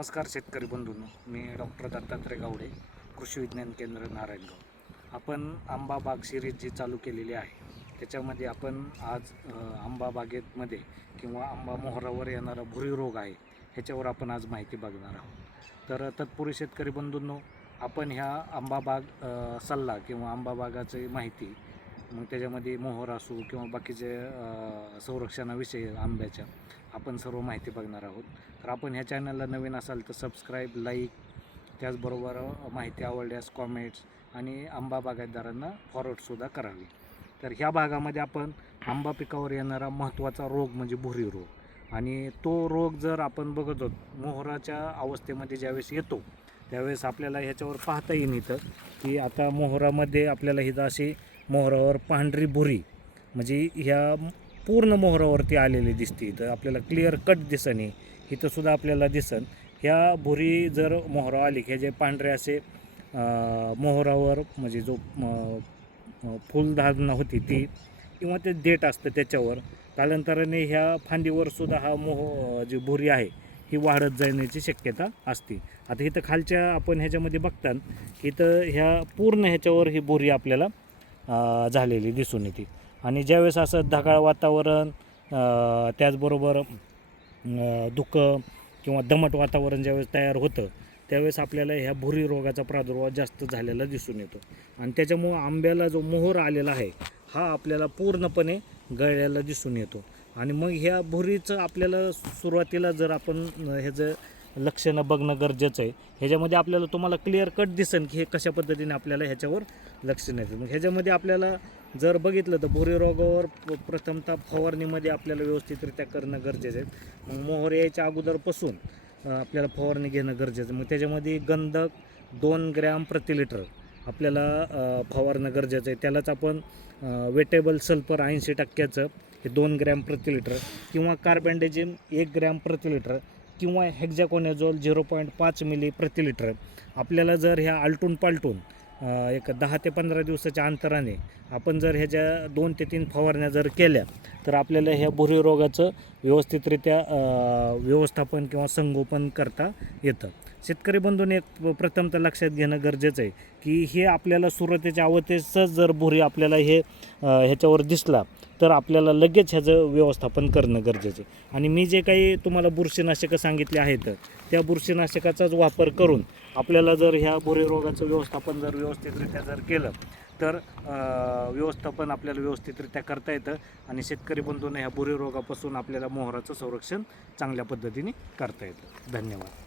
नमस्कार शेतकरी बंधूंनो, मी डॉक्टर दत्तात्रय गावडे, कृषी विज्ञान केंद्र नारायणगाव. आपण आंबा बाग सिरीज जी चालू केलेली आहे त्याच्यामध्ये आपण आज आंबा बागेमध्ये किंवा आंबा मोहरावर येणारा भुरी रोग आहे ह्याच्यावर आपण आज माहिती बघणार आहोत. तर तत्पूर्वी शेतकरी बंधूंनो, आपण ह्या आंबा बाग सल्ला किंवा आंबा बागाची माहिती, मग त्याच्यामध्ये मोहर असू किंवा बाकीचे संरक्षणाविषयी आंब्याच्या आपण सर्व माहिती बघणार आहोत. तर आपण ह्या चॅनलला नवीन असाल तर सबस्क्राईब, लाईक, त्याचबरोबर माहिती आवडल्यास कॉमेंट्स आणि आंबा बागायतदारांना फॉरवर्डसुद्धा करावी. तर ह्या भागामध्ये आपण आंबा पिकावर येणारा महत्त्वाचा रोग म्हणजे भुरी रोग, आणि तो रोग जर आपण बघत आहोत मोहराच्या अवस्थेमध्ये ज्यावेळेस येतो त्यावेळेस आपल्याला ह्याच्यावर पाहता येईल इथं की आता मोहरामध्ये आपल्याला इथं अशी मोहरावर पांढरी भुरी म्हणजे ह्या पूर्ण मोहरावरती आलेली दिसते. इथं आपल्याला क्लिअर कट दिसणे, इथं सुद्धा आपल्याला दिसन ह्या भुरी जर मोहरा आली की जे पांढरे असे मोहरावर म्हणजे जो फुलधारणा होती ती किंवा ते देठ असतं त्याच्यावर कालांतराने ह्या फांदीवर सुद्धा हा जी भुरी आहे ही वाढत जाण्याची शक्यता असते. आता इथं खालच्या आपण ह्याच्यामध्ये बघता इथं ह्या पूर्ण ह्याच्यावर ही भुरी आपल्याला झालेली दिसून येते. आणि ज्यावेळेस असं ढगाळ वातावरण त्याचबरोबर धुकं किंवा दमट वातावरण ज्यावेळेस तयार होतं त्यावेळेस आपल्याला ह्या भुरी रोगाचा प्रादुर्भाव जास्त झालेला दिसून येतो. आणि त्याच्यामुळं आंब्याला जो मोहर आलेला आहे हा आपल्याला पूर्णपणे गळलेला दिसून येतो. आणि मग ह्या भुरीचं आपल्याला सुरुवातीला जर आपण ह्याचं लक्षणं बघणं गरजेचं आहे. ह्याच्यामध्ये आपल्याला तुम्हाला क्लिअर कट दिसेल की हे कशा पद्धतीने आपल्याला ह्याच्यावर लक्षणं येतं. मग ह्याच्यामध्ये आपल्याला जर बघितलं तर भुरी रोगावर प्रथमतः फवारणीमध्ये आपल्याला व्यवस्थितरित्या करणं गरजेचं आहे. मग मोहर यायच्या अगोदरपासून आपल्याला फवारणी घेणं गरजेचं. मग त्याच्यामध्ये गंधक 2 ग्रॅम प्रति लिटर आपल्याला फवारणं गरजेचं आहे. त्यालाच आपण वेटेबल सल्फर 80% हे 2 ग्रॅम प्रति लिटर किंवा कार्बेंडेजिम 1 ग्रॅम प्रति लिटर किंवा हेक्झाकोनाझोल 0.5 मिली प्रति लिटर आपल्याला जर ह्या आलटून पालटून एक 10 ते 15 दिवसाच्या अंतराने आपण जर ह्याच्या 2 ते 3 फवारण्या जर केल्या तर आपल्याला ह्या भुरी रोगाचं व्यवस्थितरित्या व्यवस्थापन किंवा संगोपन करता येतं. शेतकरी बंधूंनी एक प्रथमतः लक्षात घेणं गरजेचं आहे की हे आपल्याला सुरुवातीच्या अवस्थेतच जर भुरी आपल्याला ह्याच्यावर दिसला तर आपल्याला लगेच ह्याचं व्यवस्थापन करणं गरजेचं आहे. आणि मी जे काही तुम्हाला बुरशीनाशकं सांगितले आहेत त्या बुरशीनाशकाचाच वापर करून आपल्याला जर ह्या भुरी रोगाचं व्यवस्थापन जर व्यवस्थितरित्या जर केलं तर व्यवस्थापन आपल्याला व्यवस्थितरित्या करता येतं आणि शेतकरी बंधूंना ह्या भुरी रोगापासून आपल्याला मोहराचं संरक्षण चांगल्या पद्धतीने करता येतं. धन्यवाद.